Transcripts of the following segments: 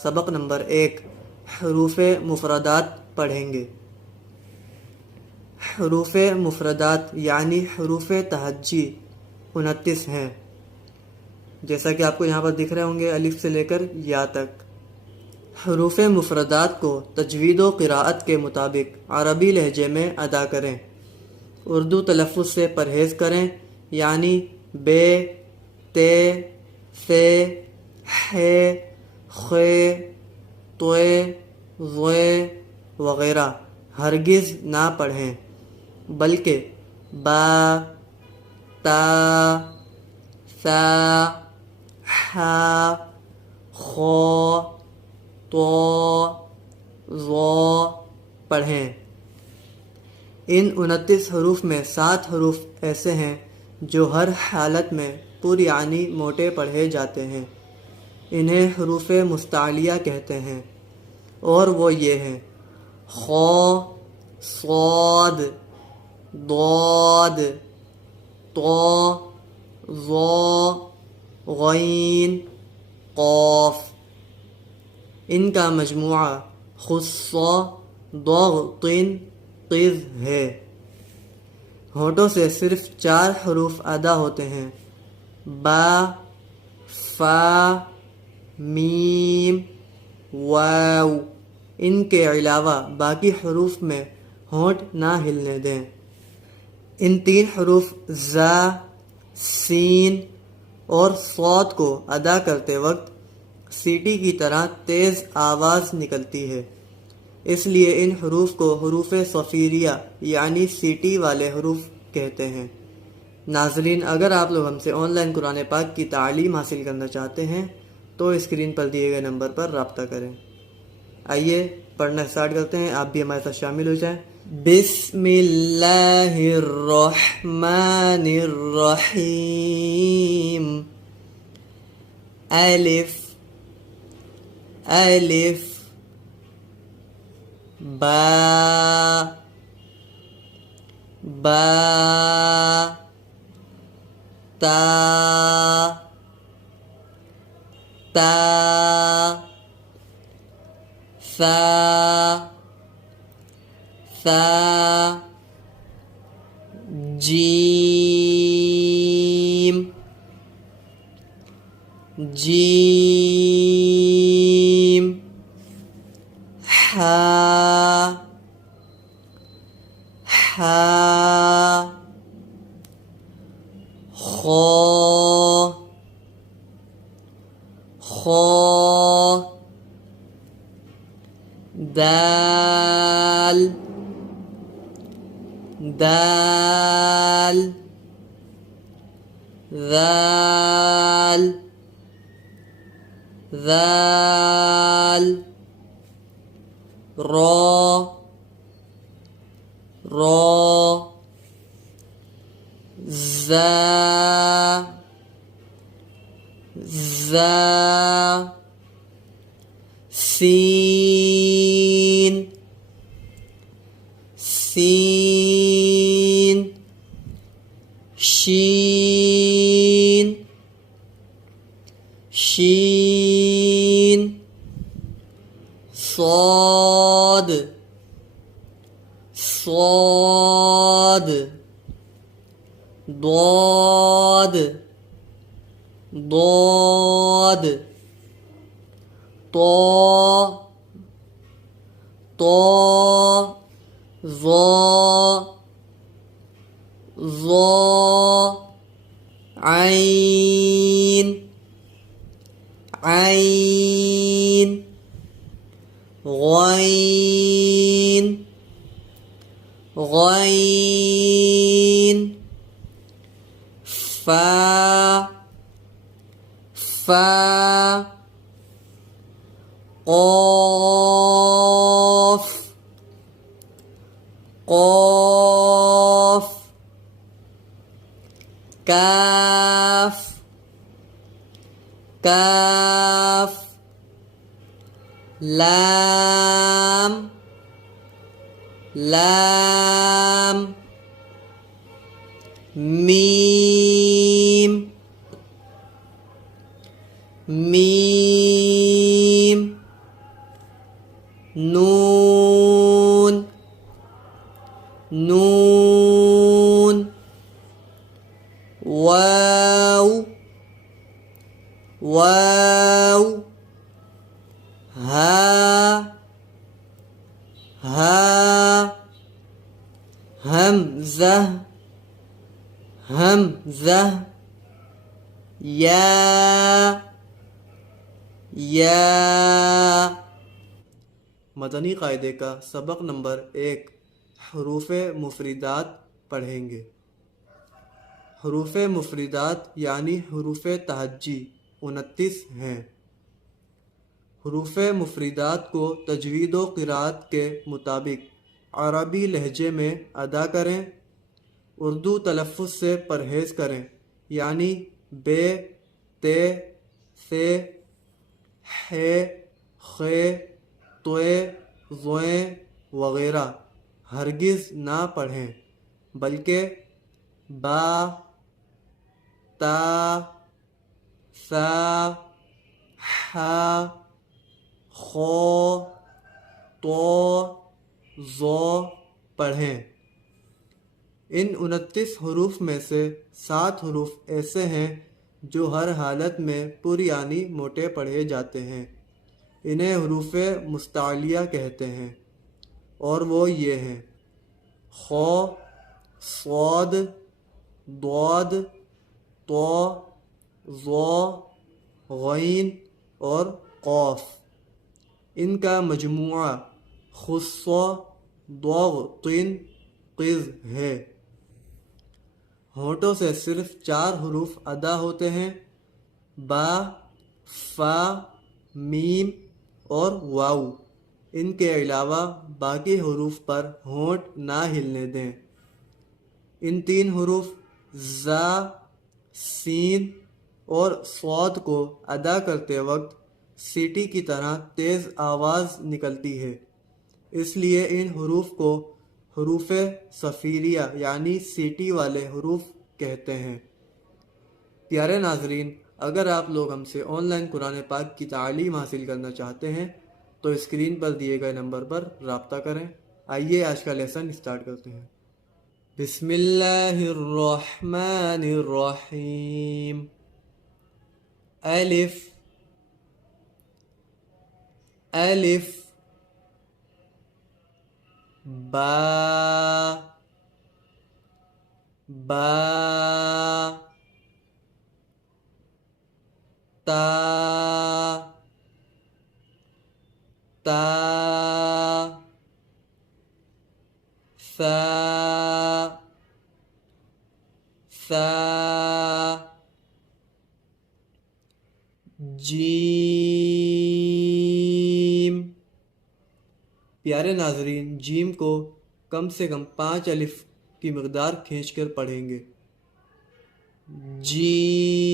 سبق نمبر 1 حروف مفردات پڑھیں گے۔ حروف مفردات یعنی حروف تہجی 29 ہیں، جیسا کہ آپ کو یہاں پر دکھ رہے ہوں گے الف سے لے کر یا تک۔ حروف مفردات کو تجوید و قراءت کے مطابق عربی لہجے میں ادا کریں، اردو تلفظ سے پرہیز کریں، یعنی بے، تے، سے، ہے، خے، توے، ضوے وغیرہ ہرگز نہ پڑھیں، بلکہ با، تا، سا، حا، خو، تو، ضو پڑھیں۔ ان 29 حروف میں 7 حروف ایسے ہیں جو ہر حالت میں پر یعنی موٹے پڑھے جاتے ہیں، انہیں حروف مستعلیہ کہتے ہیں، اور وہ یہ ہیں: خ، صاد، ضاد، طا، ظا، غین، قاف۔ ان کا مجموعہ خص، ضغط، قذ ہے۔ ہونٹوں سے صرف 4 حروف ادا ہوتے ہیں: با، فا، میم، واو۔ ان کے علاوہ باقی حروف میں ہونٹ نہ ہلنے دیں۔ ان 3 حروف زا، سین اور صاد کو ادا کرتے وقت سیٹی کی طرح تیز آواز نکلتی ہے، اس لیے ان حروف کو حروف صفیریہ یعنی سیٹی والے حروف کہتے ہیں۔ ناظرین، اگر آپ لوگ ہم سے آن لائن قرآن پاک کی تعلیم حاصل کرنا چاہتے ہیں تو اسکرین پر دیے گئے نمبر پر رابطہ کریں۔ آئیے پڑھنا اسٹارٹ کرتے ہیں، آپ بھی ہمارے ساتھ شامل ہو جائیں۔ بسم اللہ الرحمن الرحیم۔ الف، الف، با، با، تا، تا، ثا، ثا، جیم، جیم، حا، حا، خا، خا، دال، دال، ذال، ذال، را، را، زا، زا، سین، سین، شین، شین، صاد، صاد، ضاد، ضاد، طا، طا، ظا، ظا، عین، عین، غین، غین، فا، فا، قاف، قاف، کاف، کاف، لام، لام، میم، میم، نون نون واو واو ہا ہا ہمزہ ہمزہ یا یا مدنی قاعدے کا سبق نمبر 1 حروف مفردات پڑھیں گے۔ حروف مفردات یعنی حروف تہجی 29 ہیں۔ حروف مفردات کو تجوید و قرأت کے مطابق عربی لہجے میں ادا کریں، اردو تلفظ سے پرہیز کریں، یعنی بے، تے، سے، ہے، خے، توے، زویں وغیرہ ہرگز نہ پڑھیں، بلکہ با، تا، سا، حا، خو، تو، زو پڑھیں۔ ان 29 حروف میں سے 7 حروف ایسے ہیں جو ہر حالت میں پر یعنی موٹے پڑھے جاتے ہیں، انہیں حروف مستعلیہ کہتے ہیں، اور وہ یہ ہیں: خ، صاد، ضاد، طا، ظا، غین اور قاف۔ ان کا مجموعہ خص، ضغط، قز ہے۔ ہونٹوں سے صرف 4 حروف ادا ہوتے ہیں: با، فا، میم اور واو۔ ان کے علاوہ باقی حروف پر ہونٹ نہ ہلنے دیں۔ ان 3 حروف زا، سین اور صاد کو ادا کرتے وقت سیٹی کی طرح تیز آواز نکلتی ہے، اس لیے ان حروف کو حروف صفیریہ یعنی سیٹی والے حروف کہتے ہیں۔ پیارے ناظرین، اگر آپ لوگ ہم سے آن لائن قرآن پاک کی تعلیم حاصل کرنا چاہتے ہیں تو اسکرین پر دیے گئے نمبر پر رابطہ کریں۔ آئیے آج کا لیسن اسٹارٹ کرتے ہیں۔ بسم اللہ الرحمن الرحیم۔ الف الف، با با، تا تا، ثا ثا، جیم۔ پیارے ناظرین، جیم کو کم سے کم 5 الف کی مقدار کھینچ کر پڑھیں گے۔ جیم۔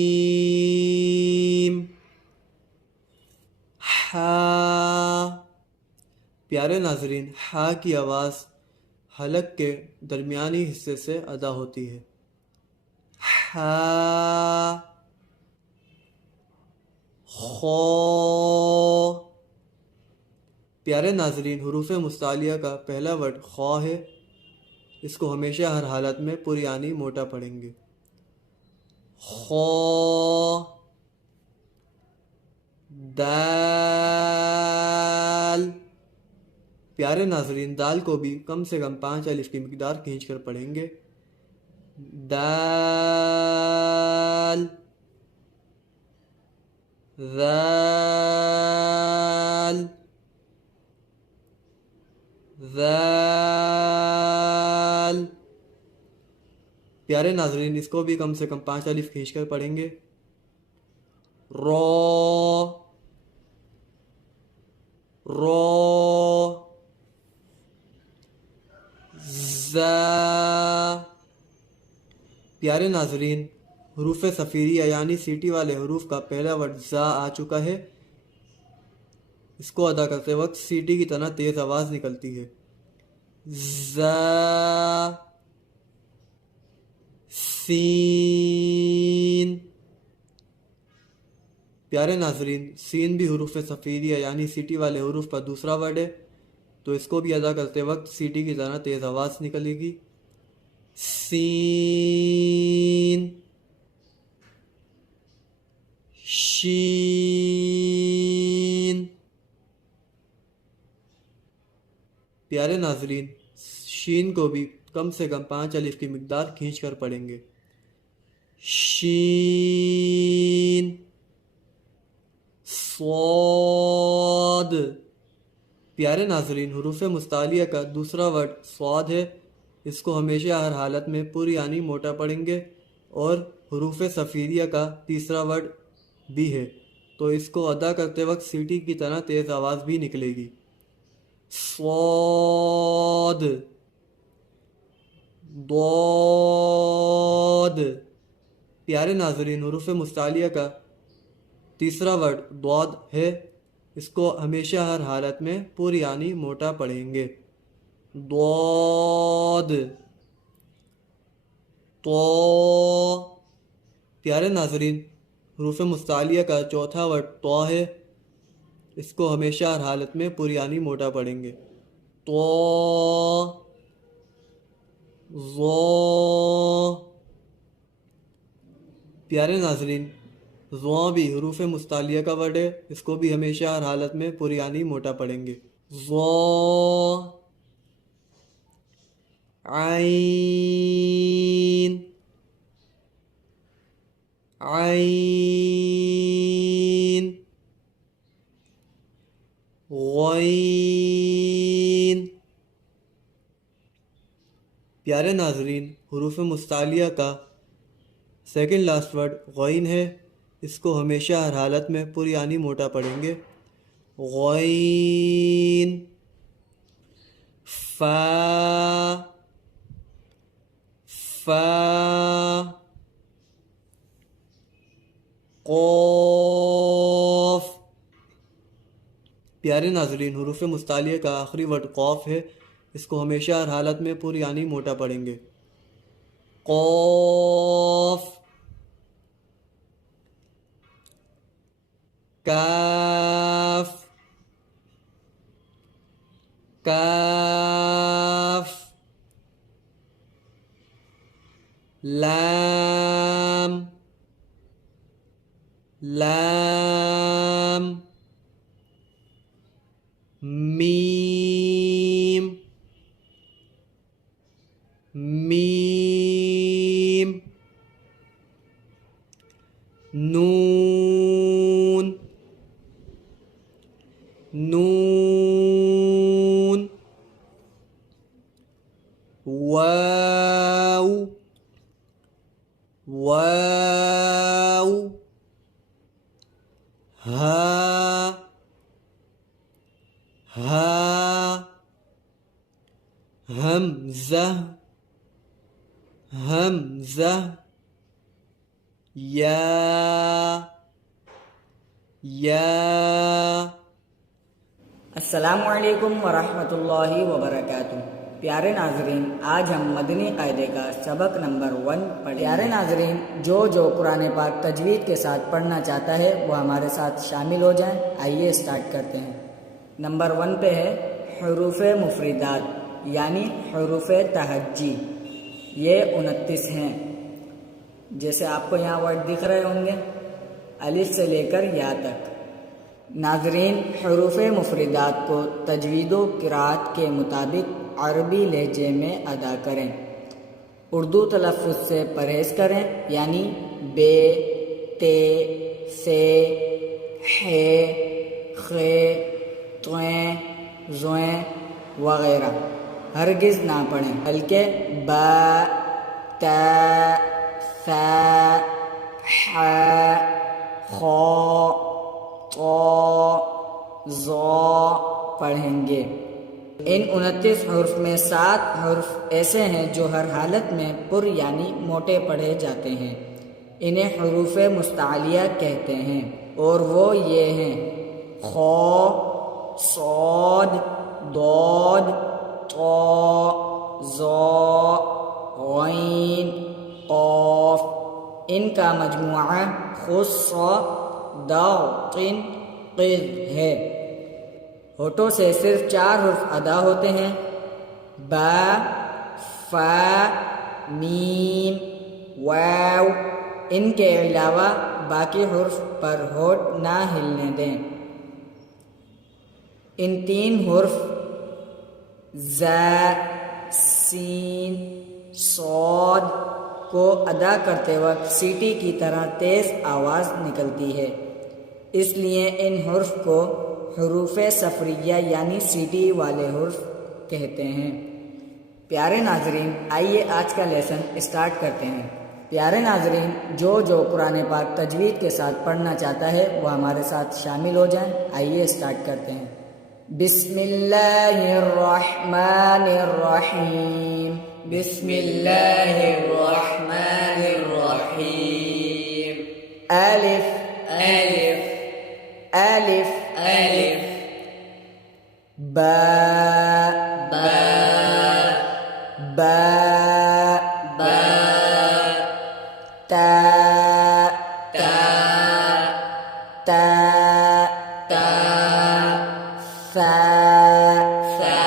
ہا۔ پیارے ناظرین، ہا کی آواز حلق کے درمیانی حصے سے ادا ہوتی ہے۔ ہا۔ خو۔ پیارے ناظرین، حروف مستعلیہ کا پہلا ورڈ خو ہے، اس کو ہمیشہ ہر حالت میں پر یعنی موٹا پڑھیں گے۔ خو۔ دال۔ پیارے ناظرین، دال کو بھی کم سے کم 5 الف کی مقدار کھینچ کر پڑھیں گے۔ دال۔ ذال۔ ذال۔ پیارے ناظرین، اس کو بھی کم سے کم 5 الف کھینچ کر پڑھیں گے۔ رو۔ رو۔ زا۔ پیارے ناظرین، حروف صفیریہ یعنی سیٹی والے حروف کا پہلا ورڈ زا آ چکا ہے، اس کو ادا کرتے وقت سیٹی کی طرح تیز آواز نکلتی ہے۔ زا۔ سین۔ پیارے ناظرین، سین بھی حروف صفیریہ یعنی سیٹی والے حروف کا دوسرا ورڈ ہے، تو اس کو بھی ادا کرتے وقت سیٹی کی طرح تیز آواز نکلے گی. سین، شین. پیارے ناظرین، شین کو بھی کم سے کم 5 الف کی مقدار کھینچ کر پڑھیں گے. شین، صاد. پیارے ناظرین، حروف مستعلیہ کا دوسرا ورڈ صاد ہے. اس کو ہمیشہ ہر حالت میں پر یعنی موٹا پڑھیں گے. اور حروف صفیریہ کا تیسرا ورڈ بھی ہے، تو اس کو ادا کرتے وقت سیٹی کی طرح تیز آواز بھی نکلے گی. صاد، ضاد. پیارے ناظرین، حروف مستعلیہ کا تیسرا ورڈ ضاد ہے. اس کو ہمیشہ ہر حالت میں پر یعنی موٹا پڑھیں گے. ضاد، طا. پیارے ناظرین، حروف مستعلیہ کا چوتھا ورڈ طا ہے. اس کو ہمیشہ ہر حالت میں پر یعنی موٹا پڑھیں گے. طا، ظا. پیارے ناظرین، ظا بھی حروف مستعلیہ کا ورڈ ہے. اس کو بھی ہمیشہ ہر حالت میں پر یعنی موٹا پڑھیں گے. ظا، عین، عین، غین. پیارے ناظرین، حروف مستعلیہ کا سیکنڈ لاسٹ ورڈ غین ہے. اس کو ہمیشہ ہر حالت میں پر یعنی موٹا پڑھیں گے. غین، فا، فا، قاف. پیارے ناظرین، حروف مستعلیہ کا آخری ورڈ قاف ہے. اس کو ہمیشہ ہر حالت میں پر یعنی موٹا پڑھیں گے. قاف، کاف، کاف، لام، لام، میم، میم، نون، نون، واو، واو، ہا، ہا، حمزہ، حمزہ، یا، یا. السلام علیکم ورحمۃ اللہ وبرکاتہ. پیارے ناظرین، آج ہم مدنی قاعدے کا سبق نمبر 1 پڑھیں. پیارے ناظرین، جو قرآن پاک تجوید کے ساتھ پڑھنا چاہتا ہے وہ ہمارے ساتھ شامل ہو جائیں. آئیے اسٹارٹ کرتے ہیں. نمبر 1 پہ ہے حروف مفردات یعنی حروف تہجی. یہ 29 ہیں. جیسے آپ کو یہاں ورڈ دکھ رہے ہوں گے، الف سے لے کر یا تک. ناظرین، حروف مفردات کو تجوید و قرات کے مطابق عربی لہجے میں ادا کریں. اردو تلفظ سے پرہیز کریں، یعنی بے، تے، سے، ہے، خے، تویں، زویں وغیرہ ہرگز نہ پڑھیں، بلکہ با، تا، ثا، حا، خا، طا، ظا پڑھیں گے. ان 29 حروف میں 7 حروف ایسے ہیں جو ہر حالت میں پر یعنی موٹے پڑھے جاتے ہیں. انہیں حروف مستعلیہ کہتے ہیں، اور وہ یہ ہیں: خا، صاد، ضاد، طا، ظا، غین، قاف. ان کا مجموعہ خص، ضغط، قذ ہے. ہونٹوں سے صرف 4 حرف ادا ہوتے ہیں: با، فا، میم، واو۔ ان کے علاوہ باقی حرف پر ہونٹ نہ ہلنے دیں۔ ان 3 حرف زا، سین، صاد کو ادا کرتے وقت سیٹی کی طرح تیز آواز نکلتی ہے، اس لیے ان حرف کو حروف صفریہ یعنی سیٹی والے حرف کہتے ہیں۔ پیارے ناظرین، آئیے آج کا لیسن اسٹارٹ کرتے ہیں۔ پیارے ناظرین، جو قرآن پاک تجوید کے ساتھ پڑھنا چاہتا ہے وہ ہمارے ساتھ شامل ہو جائیں۔ آئیے اسٹارٹ کرتے ہیں۔ بسم اللہ الرحمن الرحیم۔ بسم اللہ الرحمن الرحیم۔ الف الف الف الف با با با با تا تا تا تا ثا ثا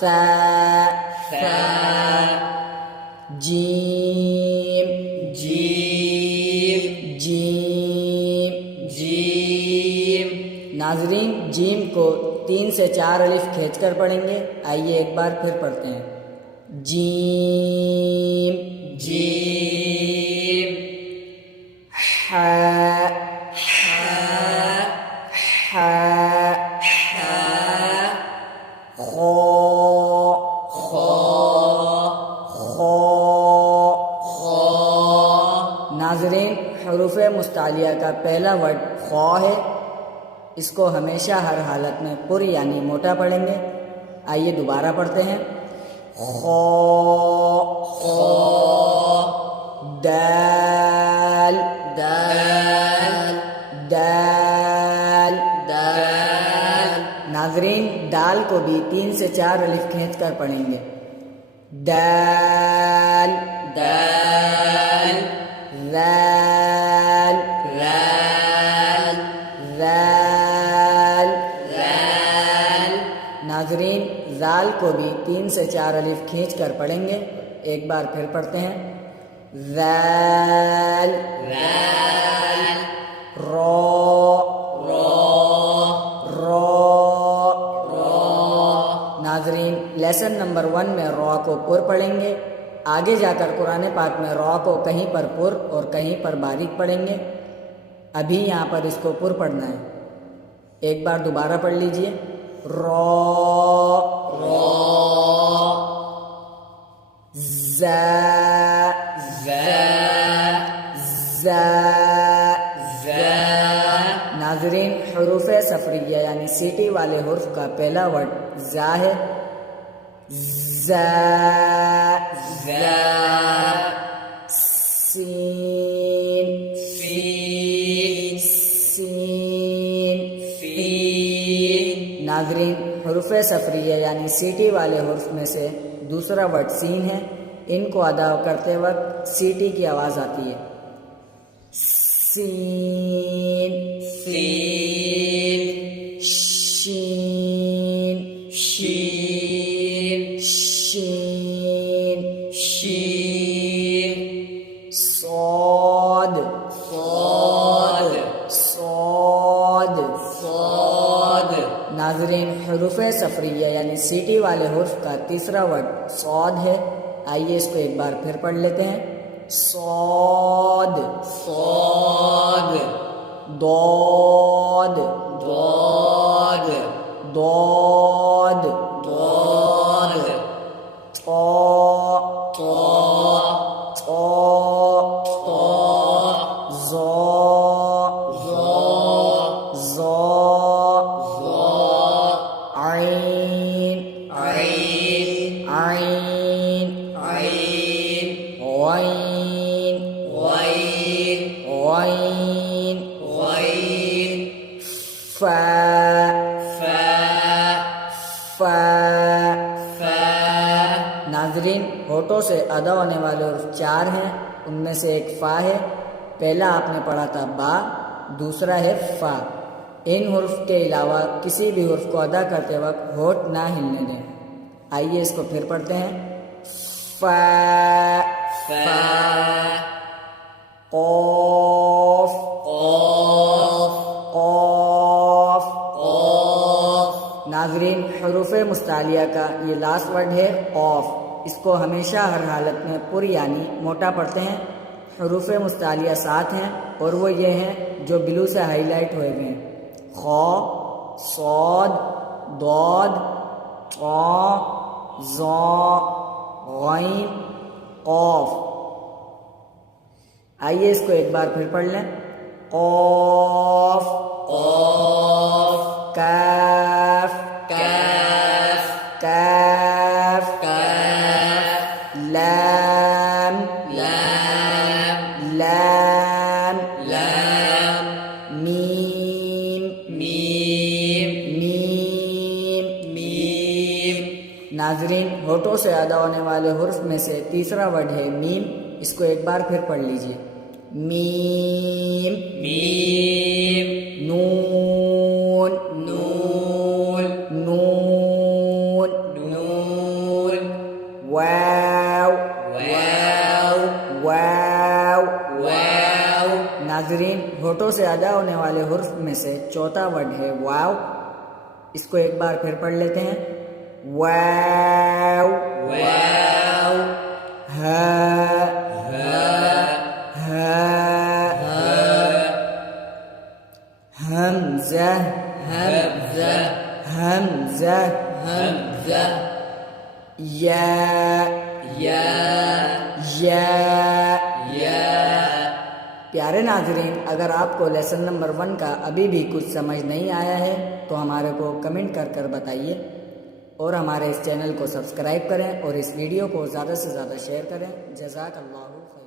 ثا ثا جیم جیم جیم جیم۔ ناظرین، جیم کو 3 سے 4 الف کھینچ کر پڑھیں گے۔ آئیے ایک بار پھر پڑھتے ہیں۔ جیم جیم ہا ہا ہا ہا خو خو خو خو۔ ناظرین، حروف مستعلیہ کا پہلا ورڈ خو ہے، اس کو ہمیشہ ہر حالت میں پر یعنی موٹا پڑھیں گے۔ آئیے دوبارہ پڑھتے ہیں۔ خو خو دال دال دال دال۔ ناظرین، دال کو بھی 3 سے 4 الف کھینچ کر پڑھیں گے۔ دال دال ذال ذال ذال ذال۔ ناظرین، ذال کو بھی 3 سے 4 الف کھینچ کر پڑھیں گے۔ ایک بار پھر پڑھتے ہیں۔ ذال ذال رو رو رو رو۔ ناظرین، لیسن نمبر 1 میں رو کو پر پڑھیں گے۔ آگے جا کر قرآن پاک میں رو کو کہیں پر پر اور کہیں پر باریک پڑھیں گے۔ ابھی یہاں پر اس کو پر پڑھنا ہے۔ ایک بار دوبارہ پڑھ لیجئے۔ رو رو زا زا زا زا۔ ناظرین، حروف صفریہ یعنی سیٹی والے حرف کا پہلا ورڈ زا ہے۔ زا زا سین سین سین سین۔ ناظرین، حروف صفریہ یعنی سیٹی والے حرف میں سے دوسرا ورڈ سین ہے۔ ان کو ادا کرتے وقت سیٹی کی آواز آتی ہے۔ سین سین شین شین شین شین۔ صاد صاد صاد صاد۔ ناظرین، حروف صفریہ یعنی سیٹی والے حرف کا تیسرا ورڈ صاد ہے۔ آئیے اس کو ایک بار پھر پڑھ لیتے ہیں۔ صاد صاد ضاد ضاد ضاد ضاد۔ طا طا طا طا ظا ظا ظا ظا۔ عین عین عین عین غین غین غین غین۔ فا فا فا فا۔ ناظرین، ہونٹوں سے ادا ہونے والے حرف 4 ہیں، ان میں سے ایک فا ہے۔ پہلا آپ نے پڑھا تھا با، دوسرا ہے فا۔ ان حرف کے علاوہ کسی بھی حرف کو ادا کرتے وقت ہونٹ نہ ہلنے دیں۔ آئیے اس کو پھر پڑھتے ہیں۔ فا فا قاف قاف قاف۔ قاف ناظرین، حروف مستعلیہ کا یہ لاسٹ ورڈ ہے قاف۔ اس کو ہمیشہ ہر حالت میں پر یعنی موٹا پڑھتے ہیں۔ حروف مستعلیہ 7 ہیں اور وہ یہ ہیں جو بلو سے ہائی لائٹ ہوئے ہوئے ہیں: خا، صاد، ضاد، طا، ظا، غین، قاف۔ آئیے اس کو ایک بار پھر پڑھ لیں۔ قاف قاف کاف کاف کاف کاف لام لام لام لام میم میم میم۔ میم۔ ناظرین، ہونٹوں سے ادا ہونے والے حرف میں سے تیسرا ورڈ ہے میم۔ اس کو ایک بار پھر پڑھ لیجئے۔ میم میم نون نون نون نون واو واو واو۔ واو ناظرین، ہونٹوں سے ادا ہونے والے حرف میں سے چوتھا ورڈ ہے واو۔ اس کو ایک بار پھر پڑھ لیتے ہیں۔ واو واو ہا ہا ہا حمزہ حمزہ حمزہ حمزہ یا یا یا۔ یا۔ پیارے ناظرین، اگر آپ کو لیسن نمبر 1 کا ابھی بھی کچھ سمجھ نہیں آیا ہے تو ہمارے کو کمنٹ کر بتائیے، اور ہمارے اس چینل کو سبسکرائب کریں اور اس ویڈیو کو زیادہ سے زیادہ شیئر کریں۔ جزاک اللہ خیر۔